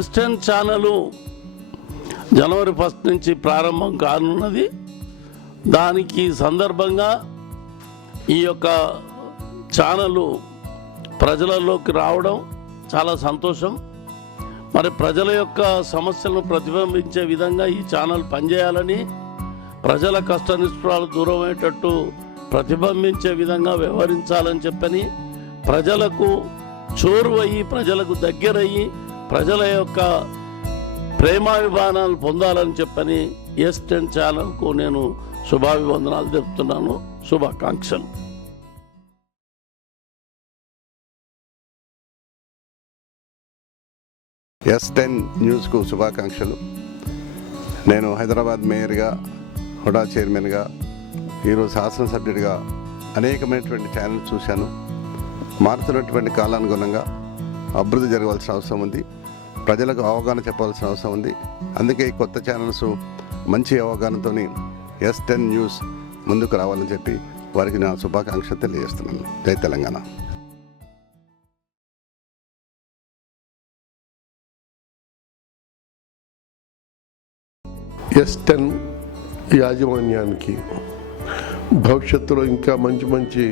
Eastern channel జనవరి 1 నుంచి ప్రారంభం కానున్నది. దానికి సందర్భంగా ఈ యొక్క ఛానల్ ప్రజలలోకి రావడం చాలా సంతోషం. మరి ప్రజల యొక్క సమస్యలను ప్రతిబింబించే విధంగా ఈ ఛానల్ పనిచేయాలని, ప్రజల కష్ట నిష్ఠురాలు దూరమయ్యేటట్టు ప్రతిబింబించే విధంగా వ్యవహరించాలని చెప్పని, ప్రజలకు చోరువయ్యి ప్రజలకు దగ్గరయ్యి ప్రజల యొక్క ప్రేమాభిమానాలు పొందాలని చెప్పని ఎస్టర్న్ ఛానల్కు నేను శుభాభివందనాలు తెలుపుతున్నాను. శుభాకాంక్షలు. ఎస్10 న్యూస్కు శుభాకాంక్షలు. నేను హైదరాబాద్ మేయర్గా, హుడా చైర్మన్గా, ఈరోజు శాసనసభ్యుడిగా అనేకమైనటువంటి ఛానల్ చూశాను. మారుతున్నటువంటి కాలానుగుణంగా అభివృద్ధి జరగవలసిన అవసరం ఉంది. ప్రజలకు అవగాహన చెప్పవలసిన అవసరం ఉంది. అందుకే ఈ కొత్త ఛానల్స్ మంచి అవగాహనతో ఎస్10 న్యూస్ ముందుకు రావాలని చెప్పి వారికి నా శుభాకాంక్షలు తెలియజేస్తున్నాను. జై తెలంగాణ. ఎస్10 యాజమాన్యానికి భవిష్యత్తులో ఇంకా మంచి మంచి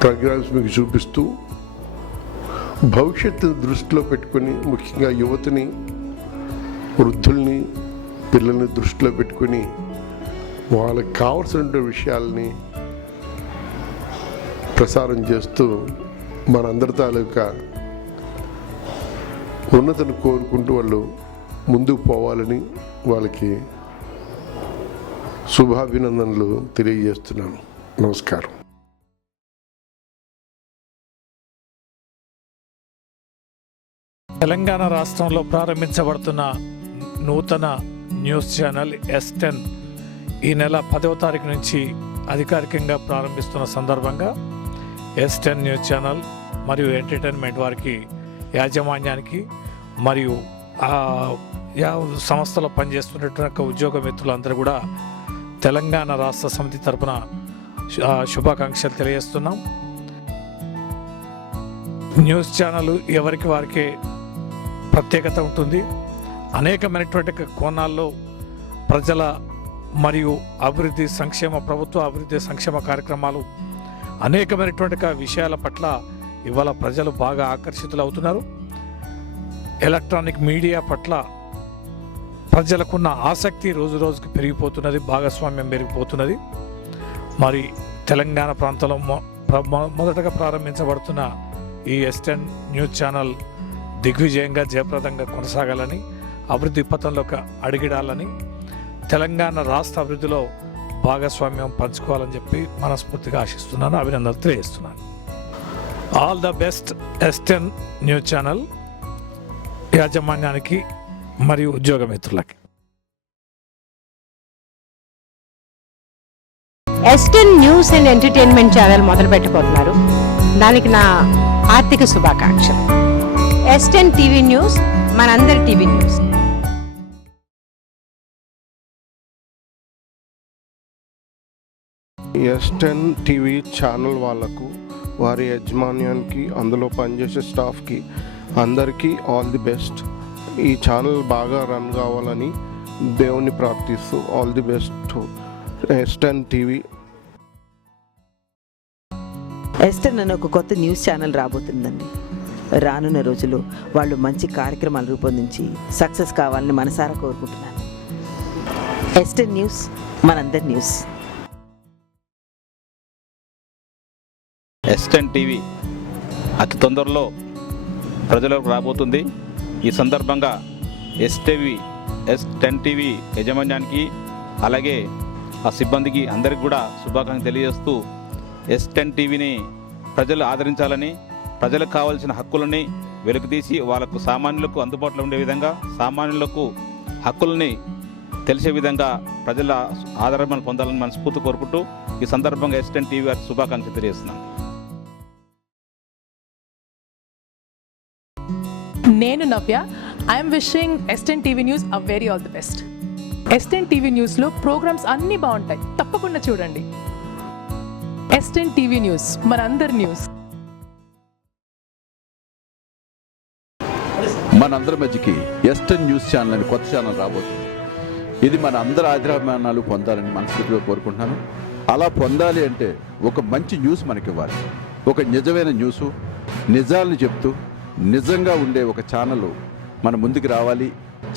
ప్రోగ్రామ్స్ మీకు చూపిస్తూ, భవిష్యత్తును దృష్టిలో పెట్టుకొని, ముఖ్యంగా యువతిని, వృద్ధుల్ని, పిల్లల్ని దృష్టిలో పెట్టుకొని వాళ్ళకి కావాల్సిన విషయాల్ని ప్రసారం చేస్తూ మనందరి తాలూకా ఉన్నతిని కోరుకుంటూ వాళ్ళు ముందుకు పోవాలని వాళ్ళకి శుభాభినందనలు తెలియజేస్తున్నాను. నమస్కారం. తెలంగాణ రాష్ట్రంలో ప్రారంభించబడుతున్న నూతన న్యూస్ ఛానల్ ఎస్10 ఈ నెల 10వ తారీఖు నుంచి అధికారికంగా ప్రారంభిస్తున్న సందర్భంగా ఎస్10 న్యూస్ ఛానల్ మరియు ఎంటర్టైన్మెంట్ వారికి, యాజమాన్యానికి మరియు సంస్థలో పనిచేస్తున్నటువంటి ఉద్యోగ మిత్రులందరూ కూడా తెలంగాణ రాష్ట్ర సమితి తరపున శుభాకాంక్షలు తెలియజేస్తున్నాం. న్యూస్ ఛానల్ ఎవరికి వారికే ప్రత్యేకత ఉంటుంది. అనేకమైనటువంటి కోణాల్లో ప్రజల మరియు అభివృద్ధి సంక్షేమ, ప్రభుత్వ అభివృద్ధి సంక్షేమ కార్యక్రమాలు, అనేకమైనటువంటి విషయాల పట్ల ఇవాళ ప్రజలు బాగా ఆకర్షితులవుతున్నారు. ఎలక్ట్రానిక్ మీడియా పట్ల ప్రజలకున్న ఆసక్తి రోజు రోజుకి పెరిగిపోతున్నది, భాగస్వామ్యం పెరిగిపోతున్నది. మరి తెలంగాణ ప్రాంతంలో మొదటగా ప్రారంభించబడుతున్న ఈ ఎస్10 న్యూస్ ఛానల్ దిగ్విజయంగా, జయప్రదంగా కొనసాగాలని, అభివృద్ధి పథంలోకి అడిగిడాలని, తెలంగాణ రాష్ట్ర అభివృద్ధిలో భాగస్వామ్యం పంచుకోవాలని చెప్పి మనస్ఫూర్తిగా ఆశిస్తున్నాను, అభినందనలు తెలియజేస్తున్నాను. ఆల్ ద బెస్ట్ ఎస్10 న్యూస్ ఛానల్ యాజమాన్యానికి మరియు ఉద్యోగ మిత్రులకి. ఎస్10 న్యూస్ అండ్ ఎంటర్టైన్మెంట్ ఛానల్ మొదలు పెట్టబోతున్నారు. దానికి నా ఆర్థిక శుభాకాంక్షలు. ఎస్10 టీవీ న్యూస్ మనందరి టీవీ న్యూస్. ఎస్10 టీవీ ఛానల్ వాళ్లకు, వారి యాజమాన్యానికి, అందులో పనిచేసే స్టాఫ్కి అందరికీ ఆల్ ది బెస్ట్. ఈ ఛానల్ బాగా రన్ కావాలని దేవుని ప్రార్థిస్తూ ఆల్ ది బెస్ట్ ఎస్10 టీవీ. ఎస్10 అనే ఒక కొత్త న్యూస్ ఛానల్ రాబోతుందండి. రానున్న రోజుల్లో వాళ్ళు మంచి కార్యక్రమాలు రూపొందించి సక్సెస్ కావాలని మనసారా కోరుకుంటున్నాను. ఎస్10 న్యూస్ మనందరి న్యూస్. ఎస్10 టీవీ అతి తొందరలో ప్రజలకు రాబోతుంది. ఈ సందర్భంగా ఎస్10 టీవీ యాజమాన్యానికి, అలాగే ఆ సిబ్బందికి అందరికి కూడా శుభాకాంక్షలు తెలియజేస్తూ, ఎస్10 టీవీని ప్రజలు ఆదరించాలని, ప్రజలకు కావాల్సిన హక్కులని వెలుగుతీసి వాళ్ళకు, సామాన్యులకు అందుబాటులో ఉండే విధంగా, సామాన్యులకు హక్కులని తెలిసే విధంగా ప్రజల ఆదరణ పొందాలని మనస్ఫూర్తి కోరుకుంటూ ఈ సందర్భంగా ఎస్10 టీవీ వారికి శుభాకాంక్షలు తెలియజేస్తున్నాను. నేను నవ్య. ఐఎమ్ విషింగ్ ఎస్10 TV news a very all the best. ఎస్10 టీవీ న్యూస్లో ప్రోగ్రామ్స్ అన్నీ బాగుంటాయి, తప్పకుండా చూడండి. ఎస్10 టీవీ న్యూస్ మనందరి న్యూస్. మనందరి మధ్యకి ఎస్టర్న్ న్యూస్ ఛానల్ అని కొత్త ఛానల్ రాబోతుంది. ఇది మన అందరి ఆదరాభిమానాలు పొందాలని మనస్ఫూర్తిగా కోరుకుంటున్నాను. అలా పొందాలి అంటే ఒక మంచి న్యూస్ మనకి ఇవ్వాలి. ఒక నిజమైన న్యూసు, నిజాలను చెప్తూ నిజంగా ఉండే ఒక ఛానల్ మన ముందుకు రావాలి.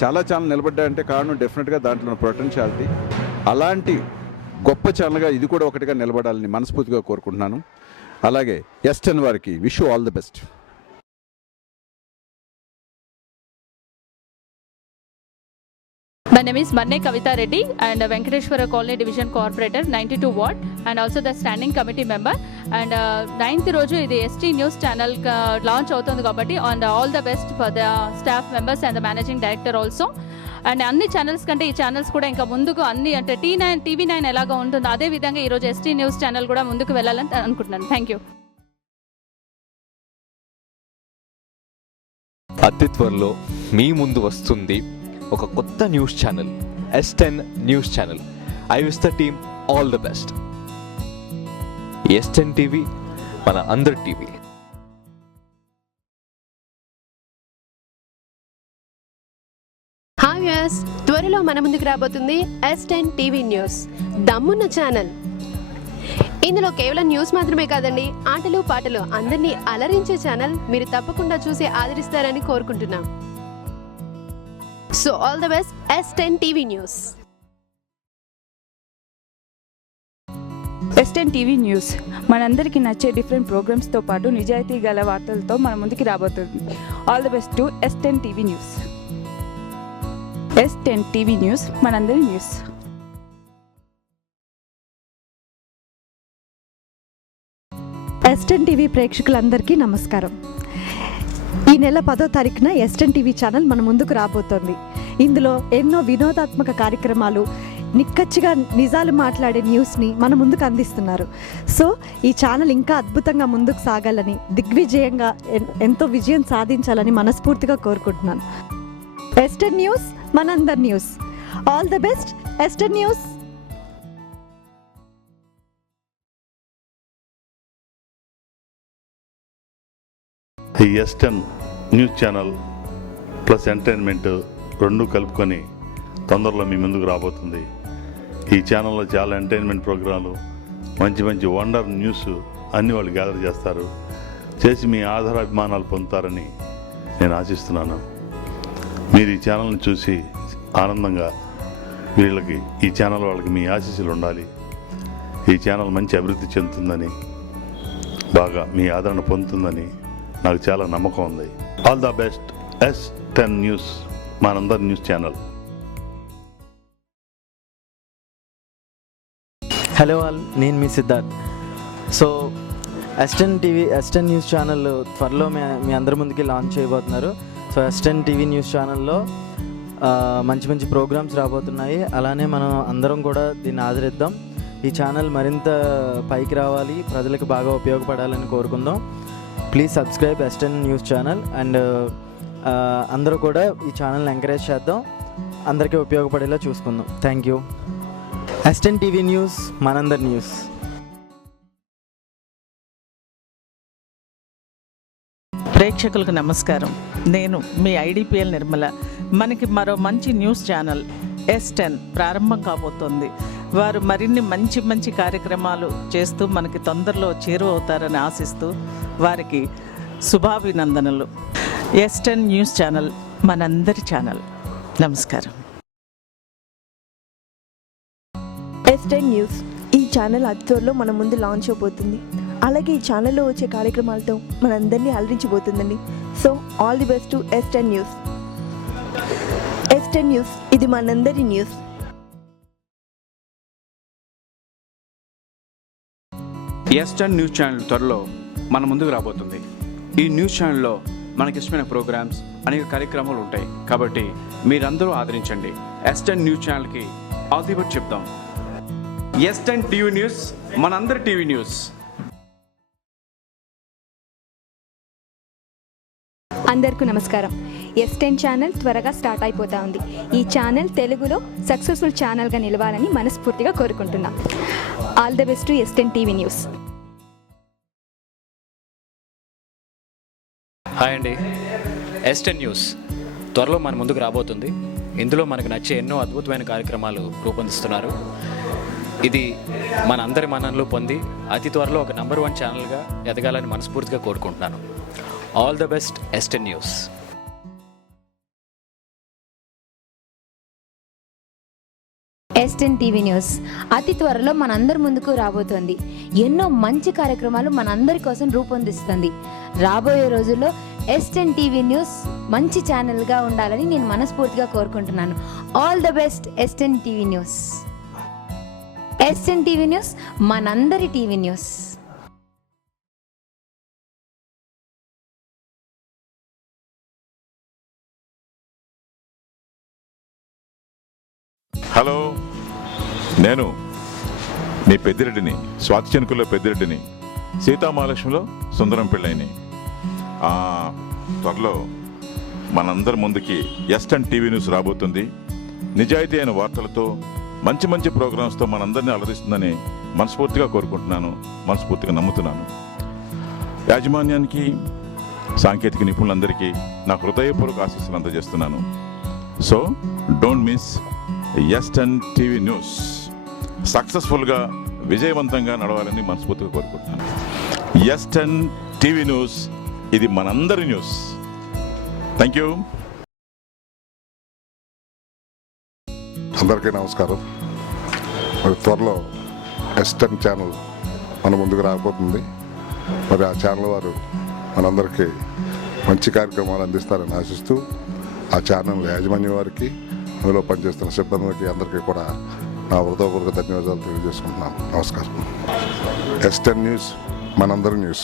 చాలా ఛానల్ నిలబడ్డాయంటే కారణం డెఫినెట్గా దాంట్లో పొటెన్షియాలిటీ. అలాంటి గొప్ప ఛానల్గా ఇది కూడా ఒకటిగా నిలబడాలని మనస్ఫూర్తిగా కోరుకుంటున్నాను. అలాగే ఎస్టర్న్ వారికి wish all the best. My name is Manne Kavita Reddy and Venkateshwara Colony Division Corporator 92 Ward and also the standing committee member and 9th రోజు ఇది ST News channel launch అవుతుంది కాబట్టి and all the best for the staff members and the managing director also and అన్ని channels కంటే ఈ channels కూడా ఇంకా ముందుకు అన్ని అంటే TV9 ఎలాగో ఉంటుందో అదే విధంగా ఈరోజు ST News ఛానల్ కూడా ముందుకు వెళ్ళాలని అనుకుంటున్నాను. Thank you. అతి త్వరలో మీ ముందు వస్తుంది ఒక కొత్త news channel, S10 news channel. I wish the team all the best. S10 TV మన అందరి టీవీ. హాయ్ వ్యూయర్స్, త్వరలో మన ముందుకు రాబోతుంది S10 టీవీ న్యూస్, దమ్మున్న ఛానల్. ఇందులో కేవలం న్యూస్ మాత్రమే కాదండి, ఆటలు పాటలు అందరినీ అలరించే ఛానల్. మీరు తప్పకుండా చూసి ఆదరిస్తారని కోరుకుంటున్నాం. So all the best S10 TV news. S10 TV news మనందరికీ నచ్చే డిఫరెంట్ ప్రోగ్రామ్స్తో పాటు నిజాయితీ గల వార్తలతో మన ముందుకు రాబోతుంది. All the best to S10 TV news. S10 TV news మనందరి న్యూస్. S10 టీవీ ప్రేక్షకులందరికీ నమస్కారం. ఈ నెల 10వ తారీఖున S10 టీవీ ఛానల్ మన ముందుకు రాబోతోంది. ఇందులో ఎన్నో వినోదాత్మక కార్యక్రమాలు, నిక్కచ్చిగా నిజాలు మాట్లాడే న్యూస్ని మన ముందుకు అందిస్తున్నారు. సో ఈ ఛానల్ ఇంకా అద్భుతంగా ముందుకు సాగాలని, దిగ్విజయంగా ఎంతో విజయం సాధించాలని మనస్ఫూర్తిగా కోరుకుంటున్నాను. S10 న్యూస్ మనందరి news. All the best S10 news. ఈ S10 news channel plus entertainment రెండు కలుపుకొని తొందరలో మీ ముందుకు రాబోతుంది. ఈ ఛానల్లో చాలా ఎంటర్టైన్మెంట్ ప్రోగ్రాంలు, మంచి మంచి వండర్ న్యూస్ అన్నీ వాళ్ళు గ్యాదర్ చేస్తారు. చేసి మీ ఆధారాభిమానాలు పొందుతారని నేను ఆశిస్తున్నాను. మీరు ఈ ఛానల్ని చూసి ఆనందంగా ఈ ఛానల్ వాళ్ళకి మీ ఆశీస్సులు ఉండాలి. ఈ ఛానల్ మంచి అభివృద్ధి చెందుతుందని, బాగా మీ ఆదరణ పొందుతుందని నాకు చాలా నమ్మకం ఉంది. All the best S10 news, మనందరి న్యూస్ ఛానల్. హలో ఆల్, నేను మీ Siddharth. So S10 news channel త్వరలో మీ అందరి ముందుకి లాంచ్ చేయబోతున్నారు. సో S10 టీవీ న్యూస్ ఛానల్లో మంచి మంచి ప్రోగ్రామ్స్ రాబోతున్నాయి. అలానే మనం అందరం కూడా దీన్ని ఆదరిద్దాం. ఈ ఛానల్ మరింత పైకి రావాలి, ప్రజలకు బాగా ఉపయోగపడాలని కోరుకుందాం. Please subscribe S10 news channel and అందరూ కూడా ఈ ఛానల్ని ఎంకరేజ్ చేద్దాం, అందరికీ ఉపయోగపడేలా చూసుకుందాం. Thank you. S10 TV news మనందరి న్యూస్. ప్రేక్షకులకు నమస్కారం. నేను మీ IDPL నిర్మల. మనకి మరో మంచి న్యూస్ ఛానల్ S10 ప్రారంభం కాబోతోంది. వారు మరిన్ని మంచి మంచి కార్యక్రమాలు చేస్తూ మనకి తొందరలో చేరువవుతారని ఆశిస్తూ వారికి శుభాభినందనలు. S10 న్యూస్ ఛానల్ మనందరి ఛానల్. నమస్కారం. S10 న్యూస్ ఈ ఛానల్ అతి త్వరలో మన ముందు లాంచ్ అవబోతుంది. అలాగే ఈ ఛానల్లో వచ్చే కార్యక్రమాలతో మనందరినీ అలరించబోతుందండి. So all the best to S10 news. S10 news ఇది మనందరి న్యూస్. S10 న్యూస్ ఛానల్ త్వరలో మన ముందుకు రాబోతుంది. ఈ న్యూస్ ఛానల్లో మనకిష్టమైన ప్రోగ్రామ్స్, అనేక కార్యక్రమాలు ఉంటాయి. కాబట్టి మీరందరూ ఆదరించండి. S10 న్యూస్ ఛానల్కి ఆల్ ది బెస్ట్ చెప్తాం. S10 టీవీ న్యూస్ మనందరి టీవీ న్యూస్. అందరికీ నమస్కారం. S10 ఛానల్ త్వరగా స్టార్ట్ అయిపోతా ఉంది. ఈ ఛానల్ తెలుగులో సక్సెస్ఫుల్ ఛానల్గా నిలవాలని మనస్ఫూర్తిగా కోరుకుంటున్నాం. All the best to S10 TV news. Hi అండి, S10 న్యూస్ త్వరలో మన ముందుకు రాబోతుంది. ఇందులో మనకు నచ్చే ఎన్నో అద్భుతమైన కార్యక్రమాలు రూపొందిస్తున్నారు. ఇది మన అందరి మన్ననలు పొంది అతి త్వరలో ఒక నంబర్ 1 ఛానల్గా ఎదగాలని మనస్ఫూర్తిగా కోరుకుంటున్నాను. All the best ఎస్టెన్ news. ఎస్టెన్ TV news అతి త్వరలో మనందరి ముందుకు రాబోతోంది. ఎన్నో మంచి కార్యక్రమాలు మనందరి కోసం రూపొందిస్తుంది. రాబోయే రోజుల్లో ఎస్టెన్ టీవీ న్యూస్ మంచి ఛానల్గా ఉండాలని నేను మనస్ఫూర్తిగా కోరుకుంటున్నాను. All the best ఎస్టెన్ TV news. ఎస్టెన్ TV news మనందరి టీవీ న్యూస్. హలో, నేను మీ పెద్దిరెడ్డిని, స్వాతి చెనుకుల్లో పెద్దిరెడ్డిని, సీతామహాలక్ష్మిలో సుందరం పిళ్ళైని. త్వరలో మనందరి ముందుకి ఎస్టెన్ టీవీ న్యూస్ రాబోతుంది. నిజాయితీ అయిన వార్తలతో మంచి మంచి ప్రోగ్రామ్స్తో మనందరినీ అలరిస్తుందని మనస్ఫూర్తిగా కోరుకుంటున్నాను, మనస్ఫూర్తిగా నమ్ముతున్నాను. యాజమాన్యానికి, సాంకేతిక నిపుణులందరికీ నా హృదయపూర్వక ఆశీస్సులు అందజేస్తున్నాను. So don't miss S ten TV news. సక్సెస్ఫుల్గా, విజయవంతంగా నడవాలని మనస్ఫూర్తిగా కోరుకుంటున్నాను. ఎస్టెన్ టీవీ న్యూస్, ఇది మనందరి న్యూస్. Thank you. అందరికీ నమస్కారం. మరి త్వరలో ఎస్టెన్ ఛానల్ మన ముందుకు రాబోతుంది. మరి ఆ ఛానల్ వారు మనందరికీ మంచి కార్యక్రమాలు అందిస్తారని ఆశిస్తూ ఆ ఛానల్ యాజమాన్యం వారికి, అందులో పనిచేస్తున్న సిబ్బందికి అందరికీ కూడా నా హృదయపూర్వక ధన్యవాదాలు తెలియజేసుకుంటున్నాను. నమస్కారం. ఎస్టెన్ న్యూస్ మనందరి న్యూస్.